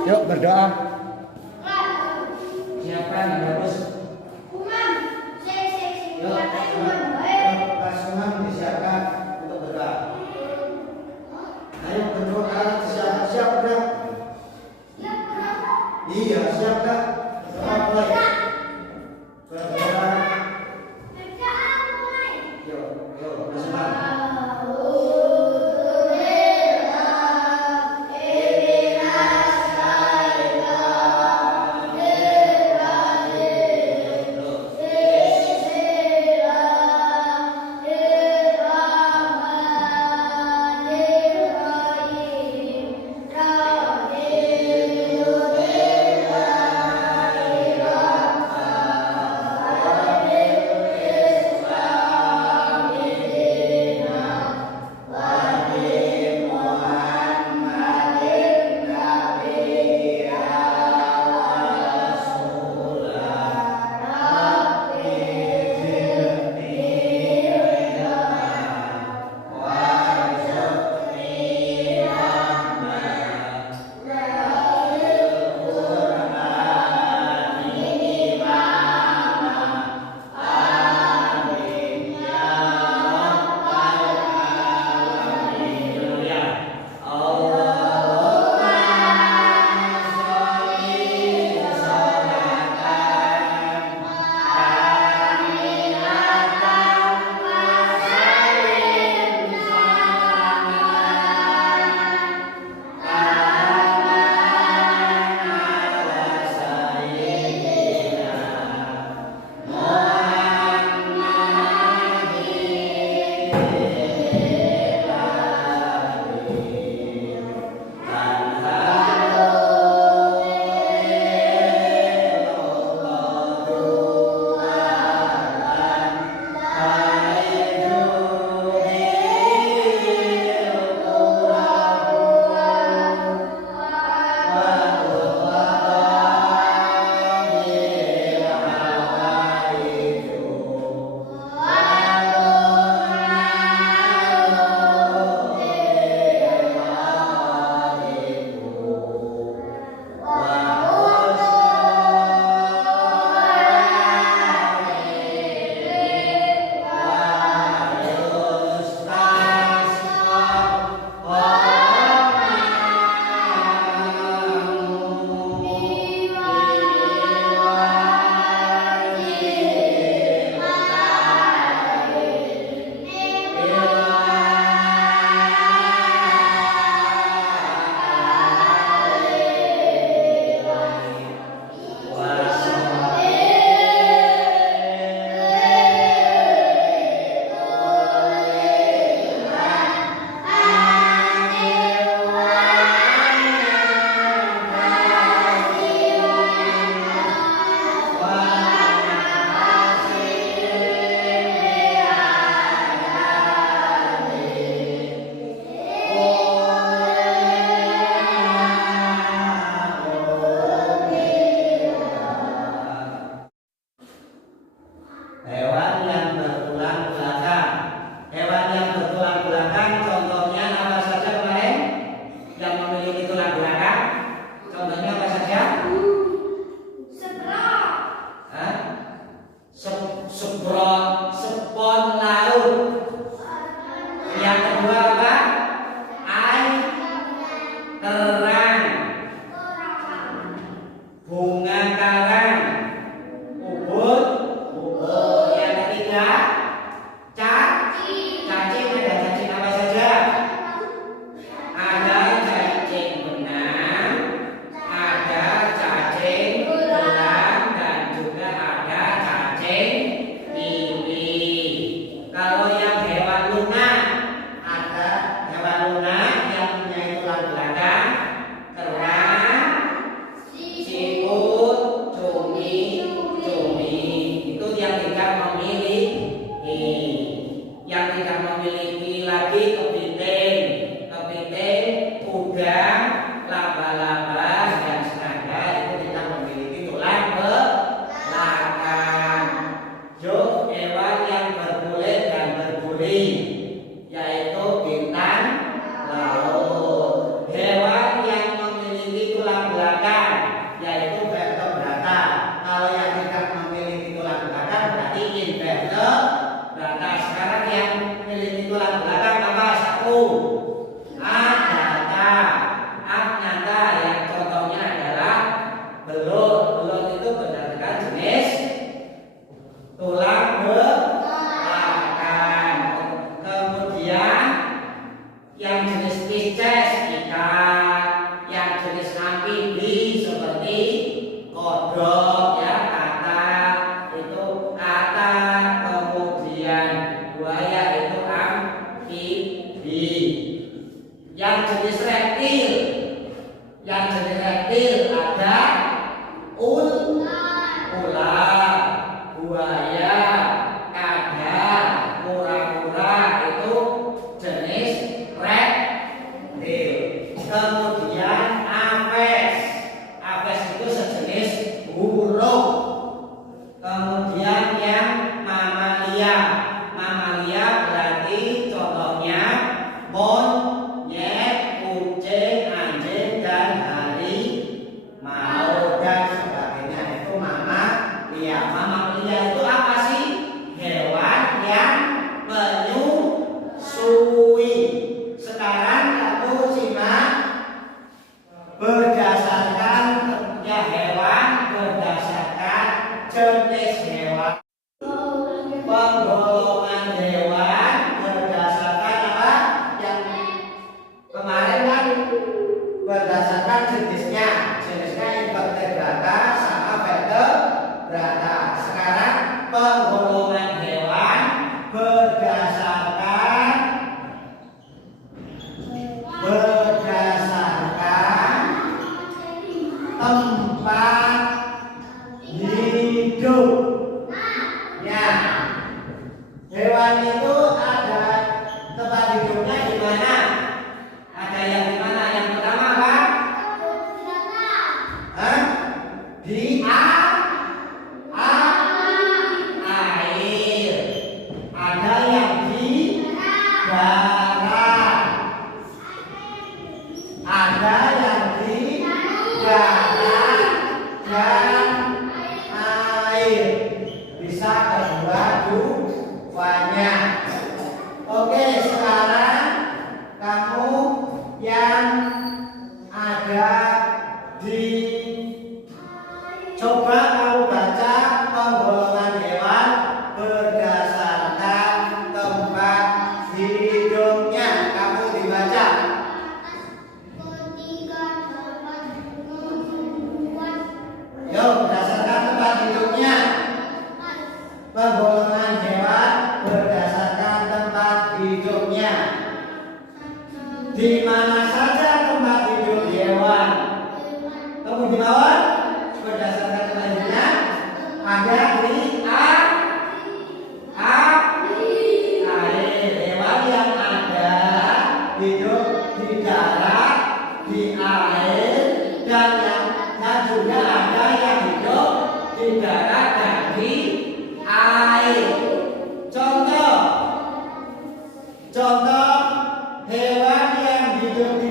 Yuk berdoa. Siapkan bagus. Yuk, Kasuman disiapkan untuk berdoa. Ayo berdoa, siap udah? Iya, siap kak. Berdoa mulai. Berdoa. Yuk, Kasuman. Hewan yang bertulang belakang. Hewan yang bertulang belakang contohnya apa saja kemarin? Yang memiliki tulang belakang? Contohnya apa saja? Sebrot, spon laut. Yang kedua apa? Kerang, bunga karang, ubud. Yang ketiga, cacing. Ada cacing apa saja? Ada cacing benang, ada cacing tulang, dan juga ada cacing pipi. Kalau yang hewan lunak, ada hewan lunak yang punya tulang belakang, kerang, siput, cumi. Itu yang tidak memiliki. Yang tidak memiliki lagi kepiting, udang, laba-laba, dan serangga itu tidak memiliki tulang belakang. Hewan yang berkulit dan berduri, yaitu bintang laut. Hewan yang memiliki tulang belakang aku. Adata. Nyata yang contohnya adalah belut. Belut itu berdasarkan jenis tulang belakang. Kemudian yang jenis Pisces ikan, yang jenis amfibi seperti kodok ya kata itu kata, kemudian buaya itu amfibi. Yang jenis reptil, ada ular, buaya, kadal, kura-kura itu jenis reptil. Kemudian aves itu sejenis burung. Kemudian yang mamalia berarti contohnya monyet, kucing, anjing, dan harimau dan sebagainya. Itu mamalia. Mamalia itu apa sih? Hewan yang menyusui. Sekarang kamu simak berdasarkan ya hewan, berdasarkan jenis hewan. Penggolongan hewan berdasarkan apa? Yang kemarin kan berdasarkan jenisnya invertebrata sama vertebrata. Sekarang penggolongan hewan berdasarkan tempat hidup. Ya, hewan itu ada tempat hidupnya di mana? Ada yang di mana? Yang pertama apa? Di air. Ada yang di darat. Ada yang di darat dan air. Bisa kedua-duanya. Oke, sekarang kamu yang ada di coba kamu baca penggolongan hewan berdasarkan tempat hidupnya. Kamu dibaca. Yo, berdasarkan tempat hidupnya. Penggolongan hewan berdasarkan tempat hidupnya. Di mana saja tempat hidup hewan? Kamu di bawah berdasarkan tempat hidupnya ada di air. Hewan yang ada hidup di darat, di air, dan juga ada yang hidup di darat dan di air. Contoh hewan yang hidup di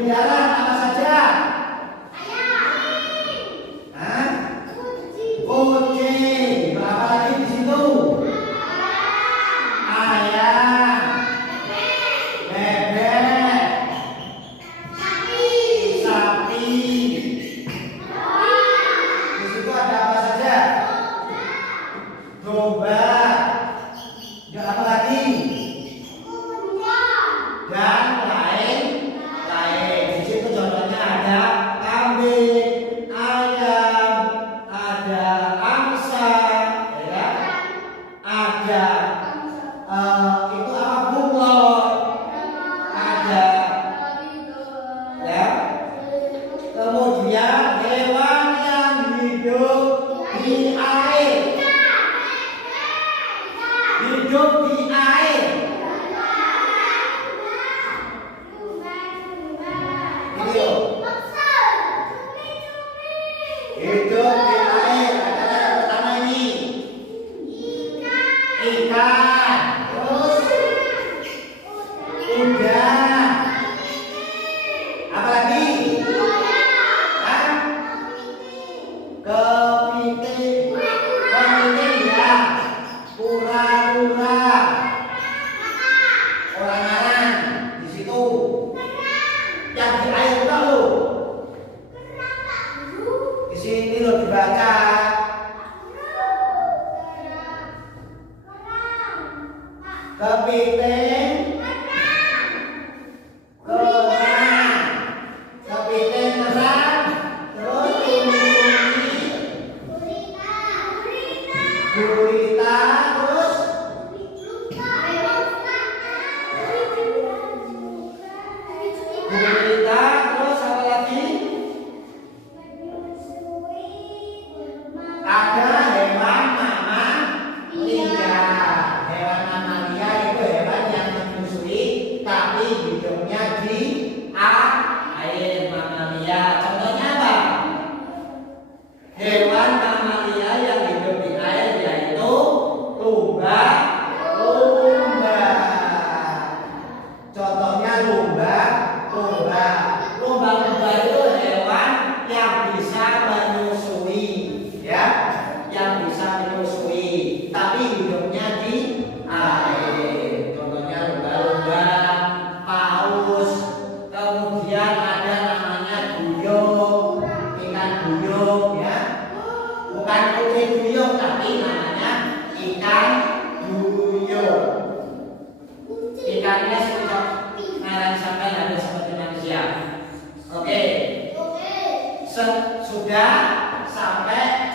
Sudah sampai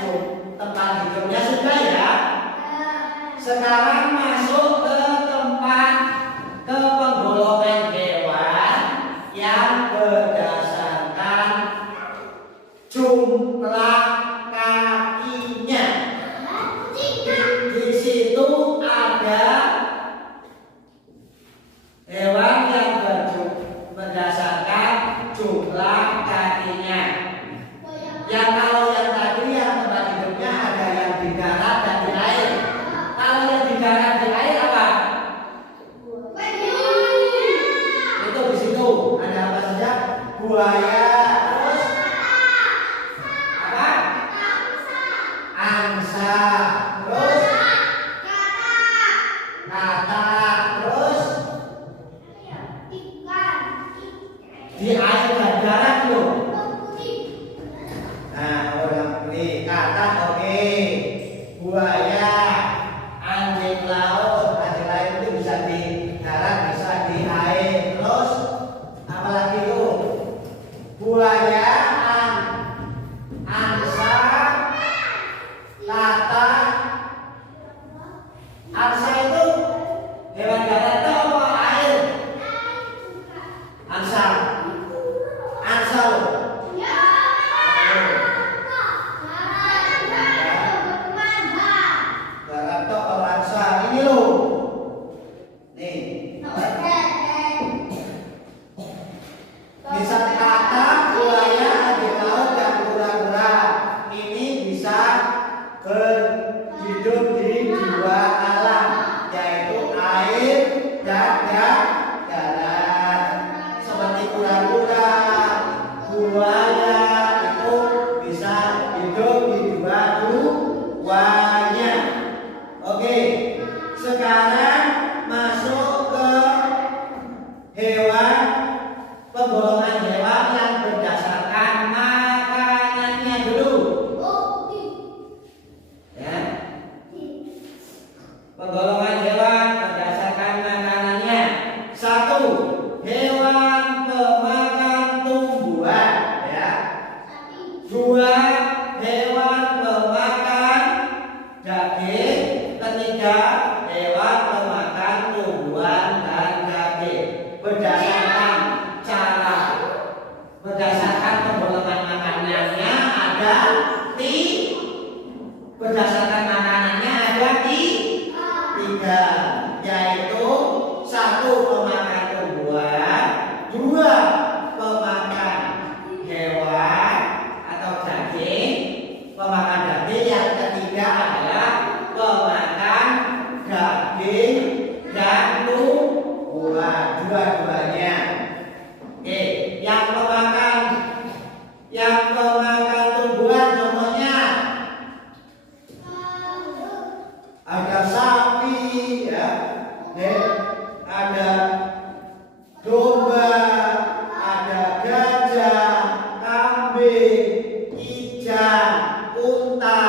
tempat hidupnya sudah ya. Sekarang masuk ke tempat ke penggolongan hewan yang berdasarkan jumlah kakinya. Di situ ada hewan yang berdasarkan jumlah kakinya. Yang kalau yang tadi yang tempat hidupnya ada yang di darat dan di air. Kalau yang di darat di air apa? Itu di situ ada apa saja? Buaya, terus apa? Angsa, terus katak, terus di air dan darat loh. Nah, orang ini katak oke. Buaya, anjing laut itu bisa di darat, bisa di air. Terus apalagi itu? Buaya, angsa, katak. Angsa itu hewan darat atau apa air? Angsa. Angsa loh. Hidup di dua alam, yaitu air dan darat. Seperti kura-kura, buaya itu bisa hidup di dua-duanya. Oke, sekarang masuk ke hewan, penggolongan hewan yang berdasarkan makanannya dulu. Penggolongan hewan berdasarkan makanannya. 1. Hewan pemakan tumbuhan ya. 2. Hewan pemakan daging. 3. Hewan pemakan tumbuhan dan daging. Berdasarkan penggolongan makanannya ada berdasarkan makanannya ada tiga, yaitu 1 pemakan tumbuhan, 2 pemakan hewan atau daging, pemakan daging, yang ketiga adalah pemakan daging dan tumbuhan, dua-duanya. Oke, yang pemakan tumbuhan contohnya ada sapi ya, ada domba, ada gajah, kambing, kijang, unta,